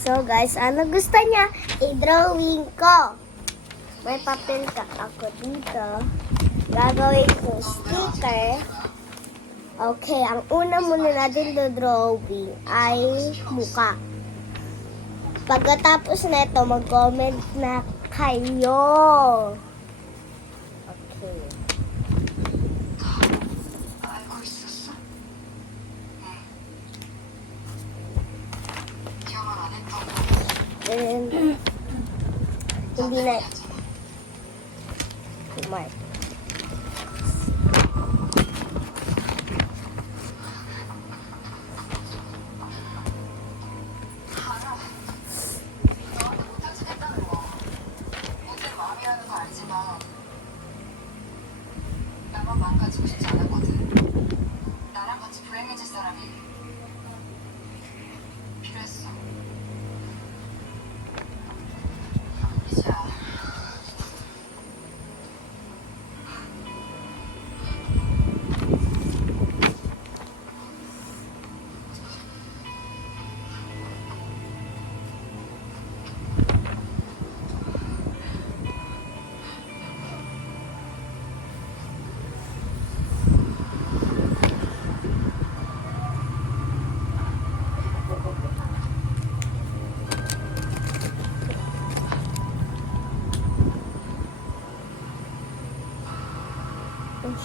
So guys, ano gusto niya? I-drawing ko. May papel ka ako dito. Gagawin ko sticker. Okay, ang una muna natin drawing ay muka. Pagkatapos na ito, mag-comment na kayo. Okay. And, hindi na. Mark. 나만 망가지고 싶지 않았거든. 나랑 같이 불행해질 사람이 필요했어. 이제야.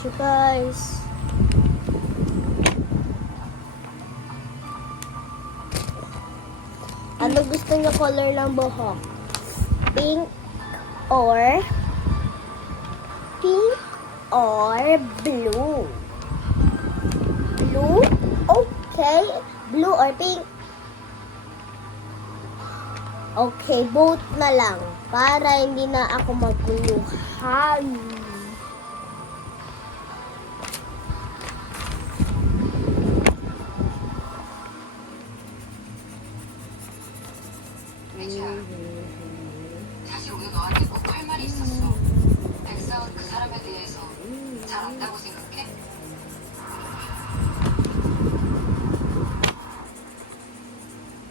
So guys, ano gusto niyo color ng buhok? Pink or blue? Blue? Okay. Blue or pink? Okay, both na lang para hindi na ako maguluhan. 사실 오늘 너한테 꼭 할 말이 있었어. 백사원 그 사람에 대해서 잘 안다고 생각해?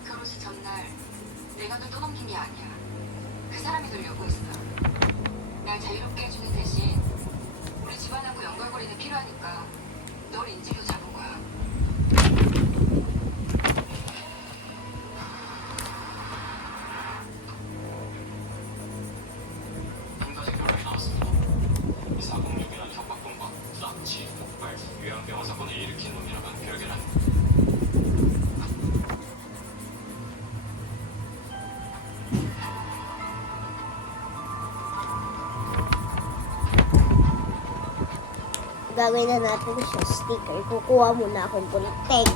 결혼식 전날 내가 널 떠넘긴 게 아니야. 그 사람이 널 요구했어. 날 자유롭게 해주는 대신 우리 집안하고 연결고리는 필요하니까 널 인질로 잡은 거야. 이 사공육이란 협박동박, 납치, 폭발, 요양병원 사건을 일으킨 놈이라면 별개라. Gawin na natin siya sticker. Kukuha muna akong pultek.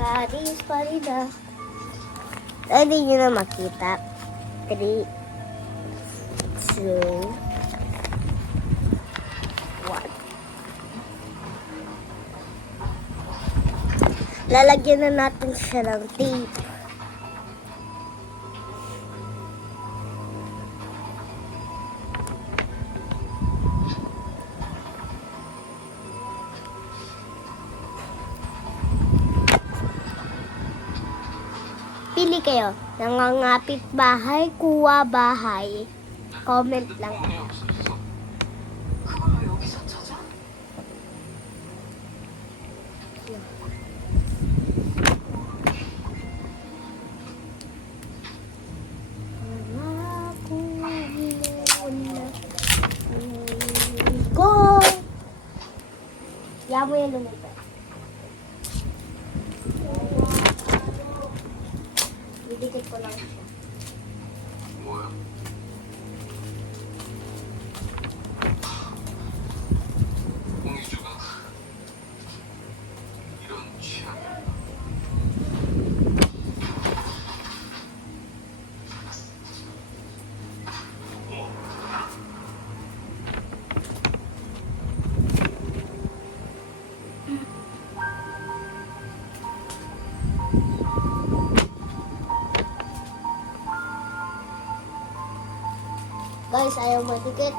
Paris, Farida. Hindi nyo na makita. 3, 2, 1. Lalagyan na natin siya ng tape. Pili kayo. Nangangapit bahay, kuha bahay. Comment lang kayo. 그걸 왜 여기서 찾아? Go! Yan mo yung lumipad. Didikit ko lang siya. 뭐야? 홍희주가 이런 취향이야. Guys, ayaw matikit.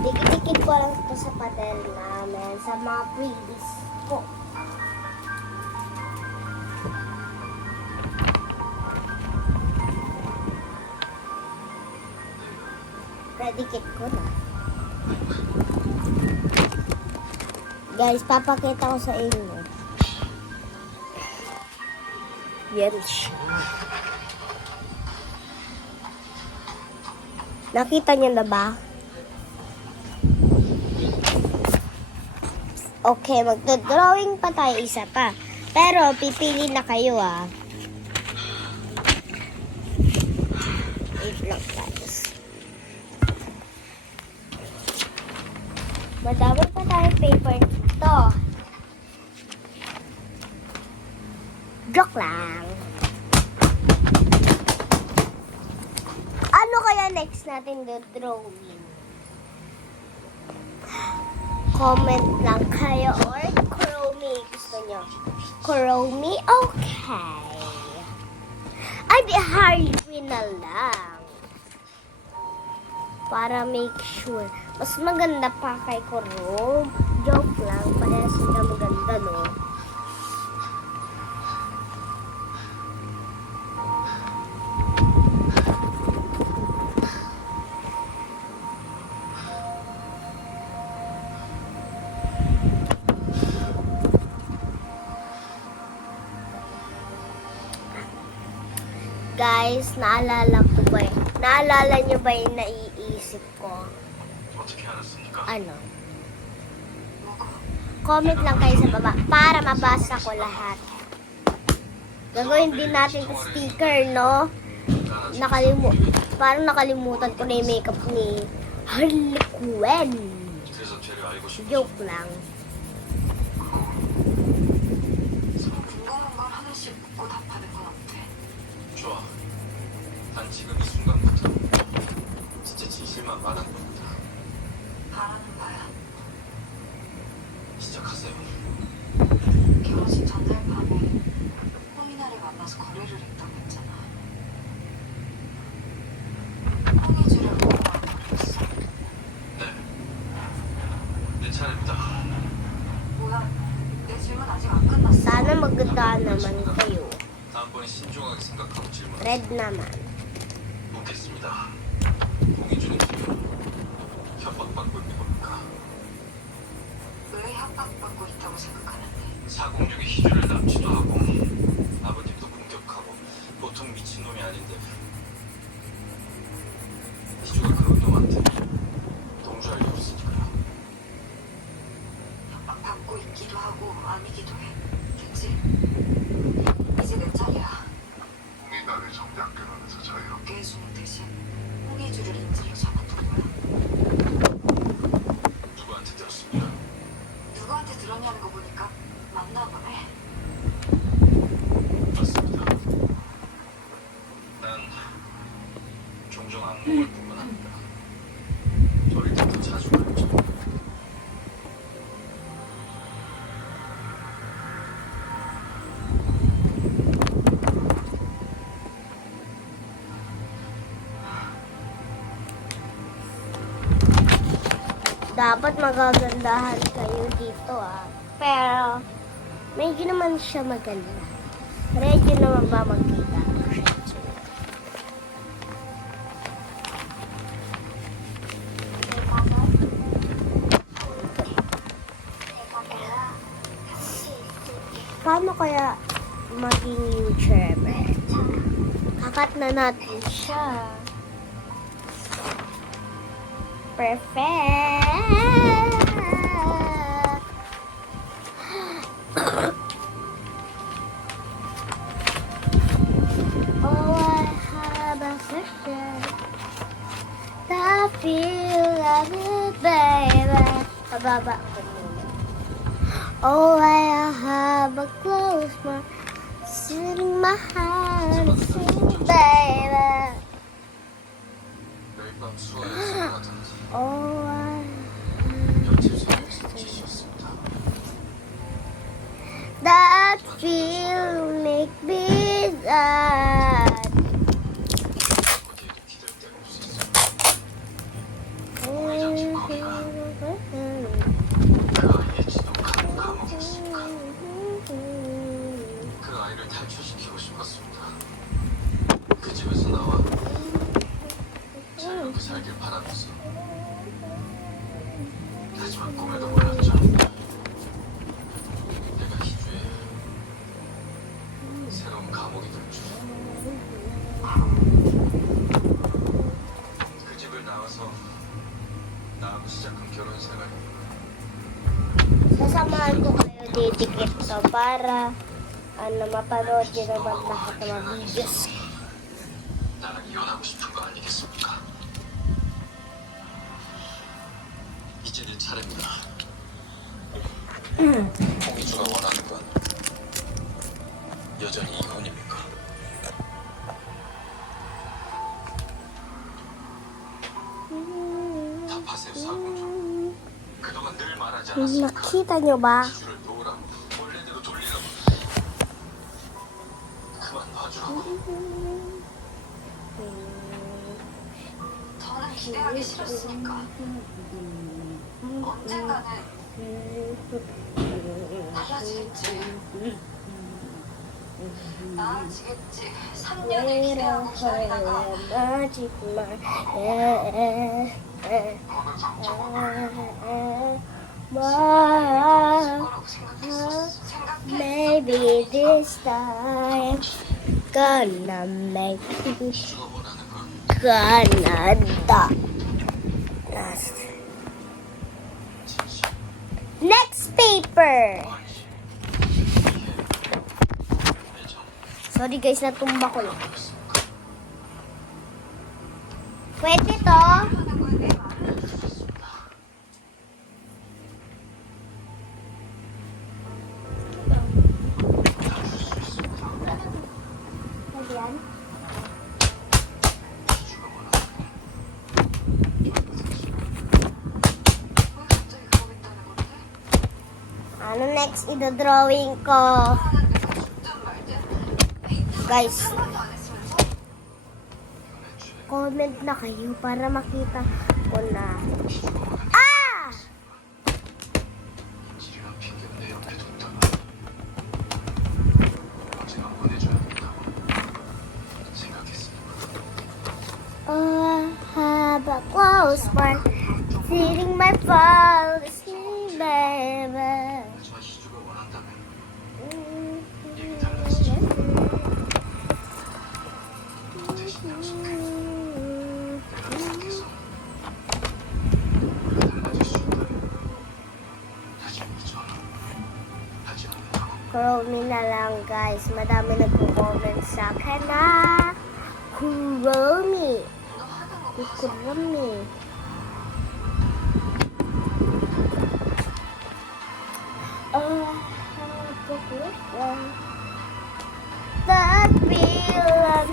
Dikit-dikit ko lang ito sa pader namin, sa mga previous po. Predikit ko na. Guys, papakita ko sa inyo. Yan siya. Nakita niyo na ba? Okay, magdodrawing pa tayo isa pa. Pero, pipili na kayo ah. Wait lang guys. Madami pa tayo paper dito. Joke lang. Ano kaya next natin dodrawing? Comment lang kayo or Chromie. Gusto nyo? Chromie? Okay. Ay, di Harley na lang. Para make sure. Mas maganda pa kay Chrome. Joke lang. Parehas sila maganda, no? Guys, naalala niyo ba yung naiisip ko? 어떻게 알았습니까? Ano? Comment lang kayo sa baba para mabasa ko lahat. Gagawin din natin yung sticker, no? Parang nakalimutan ko na yung makeup ni Harley Quinn. 그래서 쟤를 알고 싶어. Joke lang. 궁금한 걸 하나씩 묻고 답하는 건 어때? 좋아. 난 지금 이 순간부터 진짜 진실만 말하는 겁니다. 바라는 바야. 시작하세요. 결혼식 전날 밤에 홍이나를 만나서 거래를 했다고 했잖아. 홍이주를 먹으라고 그랬어. 네. 내 차례입니다. 뭐야? 내 질문 아직 안 끝났어. Sana maganda naman kayo. 다음번에 신중하게 생각하고 질문. Red naman. 묻겠습니다. 공희준의 뒤에 협박받고 있는 겁니까? 왜 협박받고 있다고 생각하는데? 사공육의 희주를 남치도 하고 아버님도 공격하고 보통 미친놈이 아닌데 희주가 그런 놈한테 동조할 리 없으니까요. 협박받고 있기도 하고 아니기도 해. 됐지? 이제 내 차례야. 홍인아를 정략견원에서 자유롭게 해주는 대신 홍해주를 인질로 잡아둔 거야. 누구한테 들었습니까? 누구한테 들었냐는 거 보니까 맞나 보네. 맞습니다. 난 종종 악몽을 꾸곤 합니다. 어릴 때부터 자주 그랬죠. Dapat magagandahan kayo dito ah. Pero, medyo naman siya maganda. Medyo naman ba magkita? Paano kaya maging YouTuber? Kakat na natin siya. Perfect! Oh, I have a question. I feel like it, baby. Pababa ko muna. Oh, I have a close my sitting my heart, sing, baby. 매일 밤 수원에서 같은지 Oh, 며칠 전에 지시였습니다. that feel make me sad. 어디에도 기댈 데가 없었어. 우회장집 거기가 그 아이의 지독한 감옥이었으니까 그 아이를 탈출시키고 싶었습니다. 그 집에서 나와 자유롭게 살길 바라면서. 하지만 꿈에도 몰랐죠. 내가 희주의 새로운 감옥이 될 줄. 그 집을 나와서 나하고 시작한 결혼 생활. Sasamahan ko kayo didikit to para mapanood nyo naman lahat ng mga videos. 나랑 이혼하고 싶은 거 아니겠습니까? 이제 내 차례입니다. 홍희주가 원하는 건 여전히 이혼입니까? 답하세요, 사공주. 그동안 늘 말하지 않았습니까? Nakita nyo ba? 기주를 놓으라고, 원래대로 돌리라고. 그만 놔주라고. 더는 기대하기 싫었으니까 언젠가는 달라지겠지. 나아지겠지. 3년을 기대하고 기다리다가 너는 상처가 없을 거라고 생각했었어. 생각해. Maybe this time gonna make it 기주가 원하는 건 Canada. 진실. Next paper. 아니지. 애정. Sorry guys, natumba ko lang. 였습니까? Pwede to? 하는 거에 내 말을 좋습니다. 다줄 수 있습니다. Pwede yan? 기주가 원하는 건 왜 갑자기 그러겠다는 건데? Ano next ito-drawing ko? 하는 데가 죽든 말든 Guys, 하나도 안 했으면서 이건 애초에 comment na kayo para makita ko na. 기주가 원하는 Ah! 인질이란 핑계로 내 옆에 뒀다가 언젠가 보내줘야 된다고 생각했습니다. Have a close one, sitting my phone, sleep, baby. 하지만 희주가 원한다면 얘기 달라지죠. 대신 약속해. 내가 생각해서 우리가 달라질 수 있다면 하지만 전 하지 않는다고. Kuromi na lang guys. Madami nagko-comment sa akin na Kuromi. 너 하는 거 Si 봐서 Kuromi. That feeling.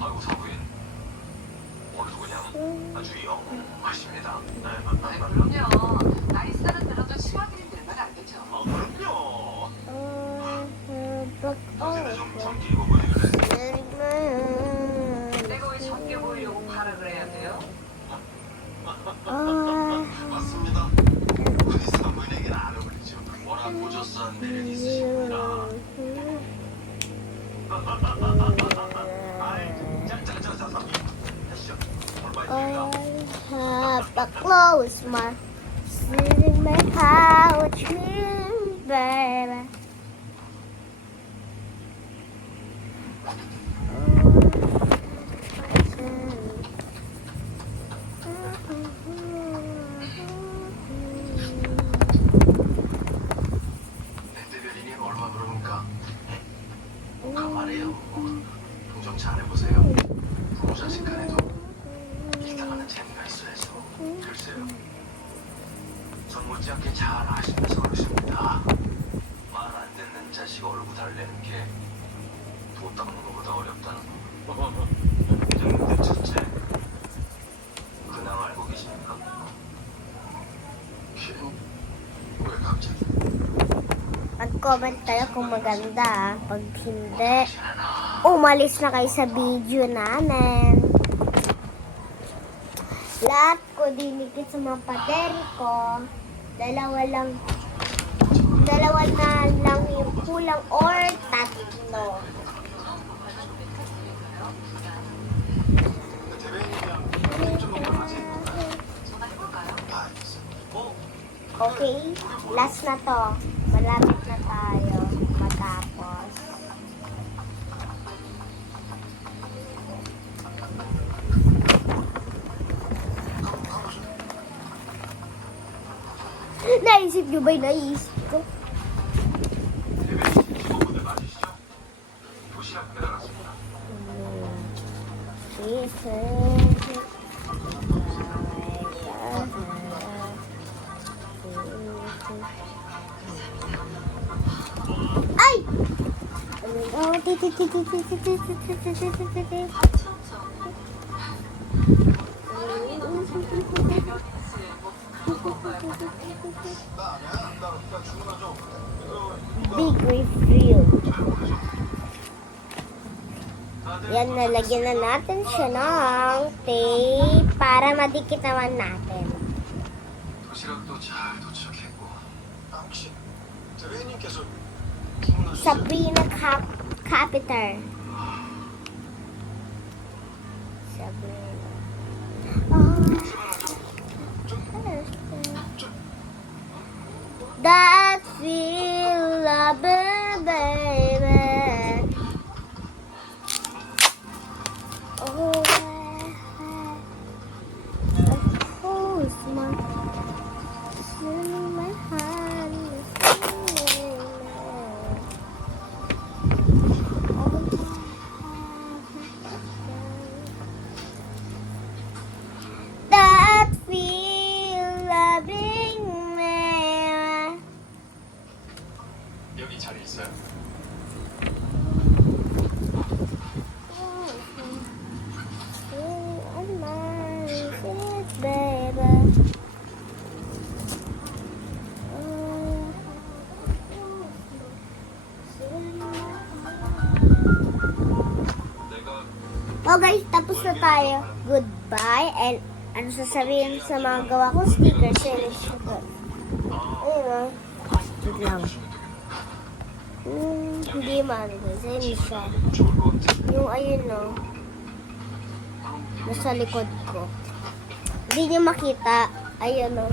아이고 사부인 오늘 그냥 아주 영하십니다. 아이 그럼요. 나이 사람들어도 치마들이 들면 안 되죠. 그럼요. Oh, 좀 젊게 입어보지 그래. 내가 왜 적게 보이려고 발악을 해야 돼요? 맞습니다. 우리 사부인에게는 안 어울리죠. 워낙 고저스한 매력이 있으시구나. 아이, 짱짱짱짱 하시죠. 얼마나 have a close my sit in my couch, baby. 못지않게 잘 아시면서 그러십니다. 말 안 듣는 자식 얼굴 달래는 게 도 닦는 것보다 어렵다는 거. 근데 첫째, 근황 알고 계십니까? 왜 갑자기? Mag-comment kayo kung maganda. Pag hindi, umalis na kayo sa video namin. Lahat ko dinikit sa mga pateri ko. Dalawa na lang yung kulang or tatlo. Okay, last na to. Malapit na tayo matapos. Naisip nyo ba yung naisip ko? 대변인 직원분들 맞으시죠? 도시락 배달왔습니다. Ay! Oh, big refill. Yan, nalagyan na natin siya ng tape para madikit naman natin. 도시락도 잘 도착했고. 혹시 대회님께서 주문하신 Sabrina Capital. Sabrina. That feel love, baby. Oh, of course, my hand is that feel loving me. 여기 자리 있어요? 내가 Oh guys, tapos na tayo. Goodbye. And ano sasabihin sa mga gawa ko? Stickers. Ayun. Ayun. Wait lang. Hindi man. Ayun siya. 좋을 것 같아. Yung ayun no. Nasa likod ko. Hindi niyo makita. Ayun no.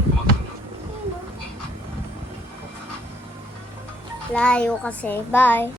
Layo kasi. Bye.